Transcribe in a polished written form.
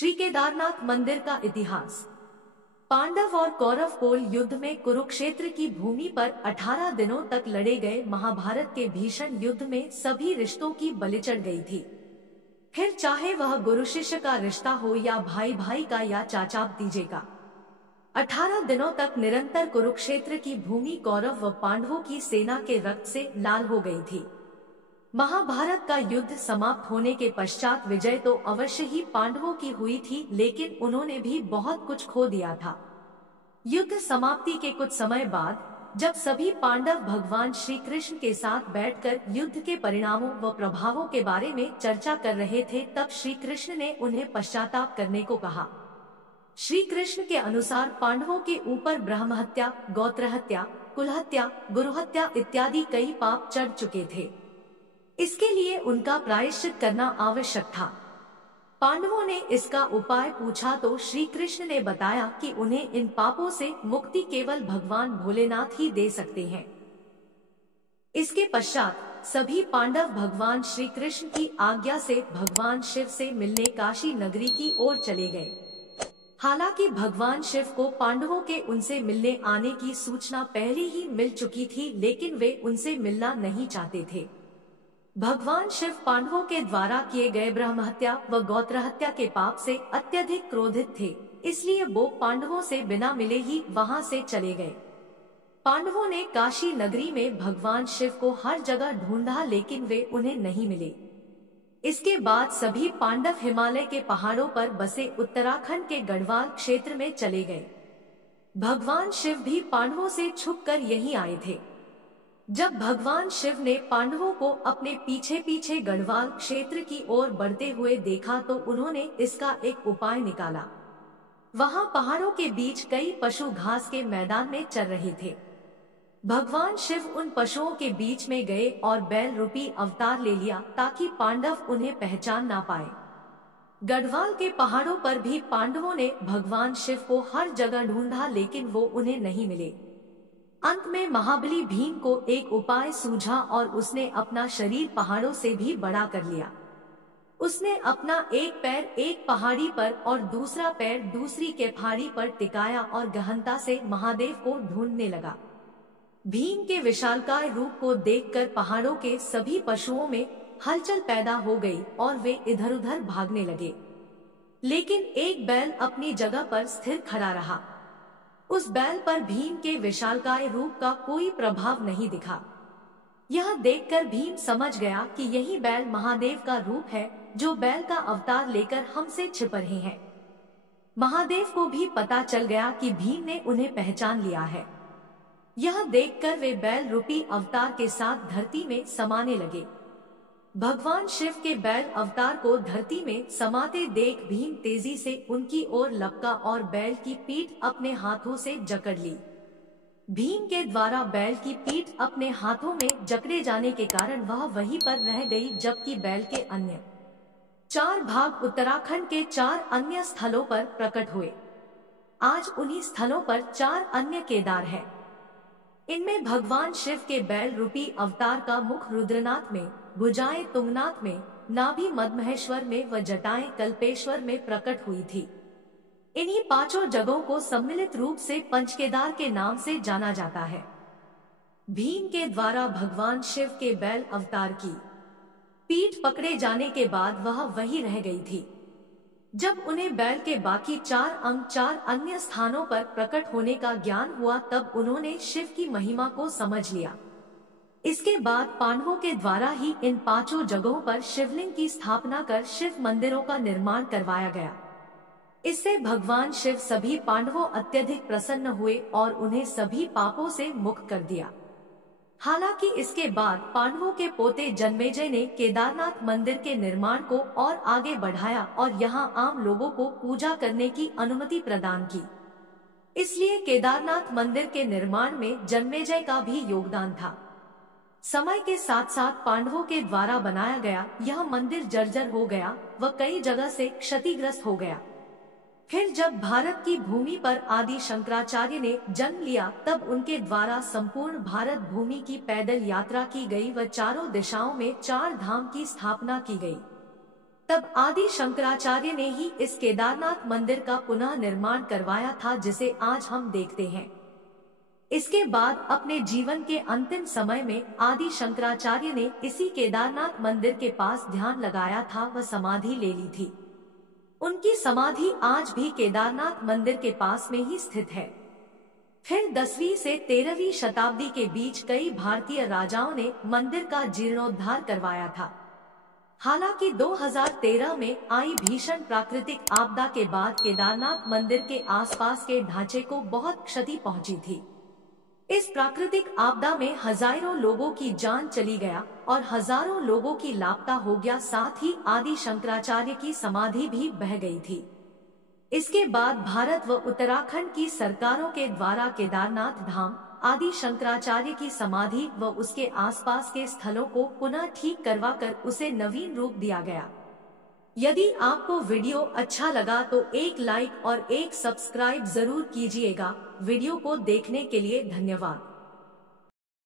श्री केदारनाथ मंदिर का इतिहास। पांडव और कौरव पोल युद्ध में कुरुक्षेत्र की भूमि पर 18 दिनों तक लड़े गए महाभारत के भीषण युद्ध में सभी रिश्तों की बलि चढ़ गई थी। फिर चाहे वह गुरु शिष्य का रिश्ता हो या भाई भाई का या चाचा भतीजे का। 18 दिनों तक निरंतर कुरुक्षेत्र की भूमि कौरव व पांडवों की सेना के रक्त से लाल हो गई थी। महाभारत का युद्ध समाप्त होने के पश्चात विजय तो अवश्य ही पांडवों की हुई थी, लेकिन उन्होंने भी बहुत कुछ खो दिया था। युद्ध समाप्ति के कुछ समय बाद जब सभी पांडव भगवान श्री कृष्ण के साथ बैठकर युद्ध के परिणामों व प्रभावों के बारे में चर्चा कर रहे थे, तब श्री कृष्ण ने उन्हें पश्चाताप करने को कहा। श्री कृष्ण के अनुसार पांडवों के ऊपर ब्रह्महत्या, गोत्रहत्या, कुलहत्या, गुरुहत्या इत्यादि कई पाप चढ़ चुके थे। इसके लिए उनका प्रायश्चित करना आवश्यक था। पांडवों ने इसका उपाय पूछा तो श्री कृष्ण ने बताया कि उन्हें इन पापों से मुक्ति केवल भगवान भोलेनाथ ही दे सकते हैं। इसके पश्चात सभी पांडव भगवान श्री कृष्ण की आज्ञा से भगवान शिव से मिलने काशी नगरी की ओर चले गए। हालांकि भगवान शिव को पांडवों के उनसे मिलने आने की सूचना पहले ही मिल चुकी थी, लेकिन वे उनसे मिलना नहीं चाहते थे। भगवान शिव पांडवों के द्वारा किए गए ब्रह्महत्या व गोत्रहत्या के पाप से अत्यधिक क्रोधित थे, इसलिए वो पांडवों से बिना मिले ही वहां से चले गए। पांडवों ने काशी नगरी में भगवान शिव को हर जगह ढूंढा, लेकिन वे उन्हें नहीं मिले। इसके बाद सभी पांडव हिमालय के पहाड़ों पर बसे उत्तराखंड के गढ़वाल क्षेत्र में चले गए। भगवान शिव भी पांडवों से छुपकर यहीं आए थे। जब भगवान शिव ने पांडवों को अपने पीछे पीछे गढ़वाल क्षेत्र की ओर बढ़ते हुए देखा तो उन्होंने इसका एक उपाय निकाला। वहां पहाड़ों के बीच कई पशु घास के मैदान में चर रहे थे। भगवान शिव उन पशुओं के बीच में गए और बैल रूपी अवतार ले लिया ताकि पांडव उन्हें पहचान ना पाए। गढ़वाल के पहाड़ों पर भी पांडवों ने भगवान शिव को हर जगह ढूंढा, लेकिन वो उन्हें नहीं मिले। अंत में महाबली भीम को एक उपाय सूझा और उसने अपना शरीर पहाड़ों से भी बड़ा कर लिया। उसने अपना एक पैर एक पहाड़ी पर और दूसरा पैर दूसरी के पहाड़ी पर टिकाया और गहनता से महादेव को ढूंढने लगा। भीम के विशालकाय रूप को देखकर पहाड़ों के सभी पशुओं में हलचल पैदा हो गई और वे इधर उधर भागने लगे, लेकिन एक बैल अपनी जगह पर स्थिर खड़ा रहा। उस बैल पर भीम के विशालकाय रूप का कोई प्रभाव नहीं दिखा। यह देखकर भीम समझ गया कि यही बैल महादेव का रूप है, जो बैल का अवतार लेकर हमसे छिप रहे हैं। महादेव को भी पता चल गया कि भीम ने उन्हें पहचान लिया है। यह देखकर वे बैल रूपी अवतार के साथ धरती में समाने लगे। भगवान शिव के बैल अवतार को धरती में समाते देख भीम तेजी से उनकी ओर लपका और बैल की पीठ अपने हाथों से जकड़ ली। भीम के द्वारा बैल की पीठ अपने हाथों में जकड़े जाने के कारण वह वहीं पर रह गई, जबकि बैल के अन्य 4 भाग उत्तराखंड के 4 अन्य स्थलों पर प्रकट हुए। आज उन्हीं स्थलों पर 4 अन्य केदार हैं। इनमें भगवान शिव के बैल रूपी अवतार का मुख रुद्रनाथ में, भुजाएं तुंगनाथ में, नाभि मदमहेश्वर में व जटाएं कल्पेश्वर में प्रकट हुई थी। इन्हीं 5 जगहों को सम्मिलित रूप से पंचकेदार के नाम से जाना जाता है। भीम के द्वारा भगवान शिव के बैल अवतार की पीठ पकड़े जाने के बाद वह वहीं रह गई थी। जब उन्हें बैल के बाकी 4 अंग 4 अन्य स्थानों पर प्रकट होने का ज्ञान हुआ, तब उन्होंने शिव की महिमा को समझ लिया। इसके बाद पांडवों के द्वारा ही इन 5 जगहों पर शिवलिंग की स्थापना कर शिव मंदिरों का निर्माण करवाया गया। इससे भगवान शिव सभी पांडवों अत्यधिक प्रसन्न हुए और उन्हें सभी पापों से मुक्त कर दिया। हालांकि इसके बाद पांडवों के पोते जन्मेजय ने केदारनाथ मंदिर के निर्माण को और आगे बढ़ाया और यहां आम लोगों को पूजा करने की अनुमति प्रदान की। इसलिए केदारनाथ मंदिर के निर्माण में जन्मेजय का भी योगदान था। समय के साथ साथ पांडवों के द्वारा बनाया गया यह मंदिर जर्जर हो गया व कई जगह से क्षतिग्रस्त हो गया। फिर जब भारत की भूमि पर आदि शंकराचार्य ने जन्म लिया, तब उनके द्वारा संपूर्ण भारत भूमि की पैदल यात्रा की गई व चारों दिशाओं में 4 धाम की स्थापना की गई। तब आदि शंकराचार्य ने ही इस केदारनाथ मंदिर का पुनः निर्माण करवाया था, जिसे आज हम देखते हैं। इसके बाद अपने जीवन के अंतिम समय में आदि शंकराचार्य ने इसी केदारनाथ मंदिर के पास ध्यान लगाया था व समाधि ले ली थी। उनकी समाधि आज भी केदारनाथ मंदिर के पास में ही स्थित है। फिर 10वीं से 13वीं शताब्दी के बीच कई भारतीय राजाओं ने मंदिर का जीर्णोद्धार करवाया था। हालांकि 2013 में आई भीषण प्राकृतिक आपदा के बाद केदारनाथ मंदिर के आसपास के ढांचे को बहुत क्षति पहुंची थी। इस प्राकृतिक आपदा में हजारों लोगों की जान चली गया और हजारों लोगों की लापता हो गया, साथ ही आदि शंकराचार्य की समाधि भी बह गई थी। इसके बाद भारत व उत्तराखंड की सरकारों के द्वारा केदारनाथ धाम, आदि शंकराचार्य की समाधि व उसके आसपास के स्थलों को पुनः ठीक करवाकर उसे नवीन रूप दिया गया। यदि आपको वीडियो अच्छा लगा तो एक लाइक और एक सब्सक्राइब जरूर कीजिएगा। वीडियो को देखने के लिए धन्यवाद।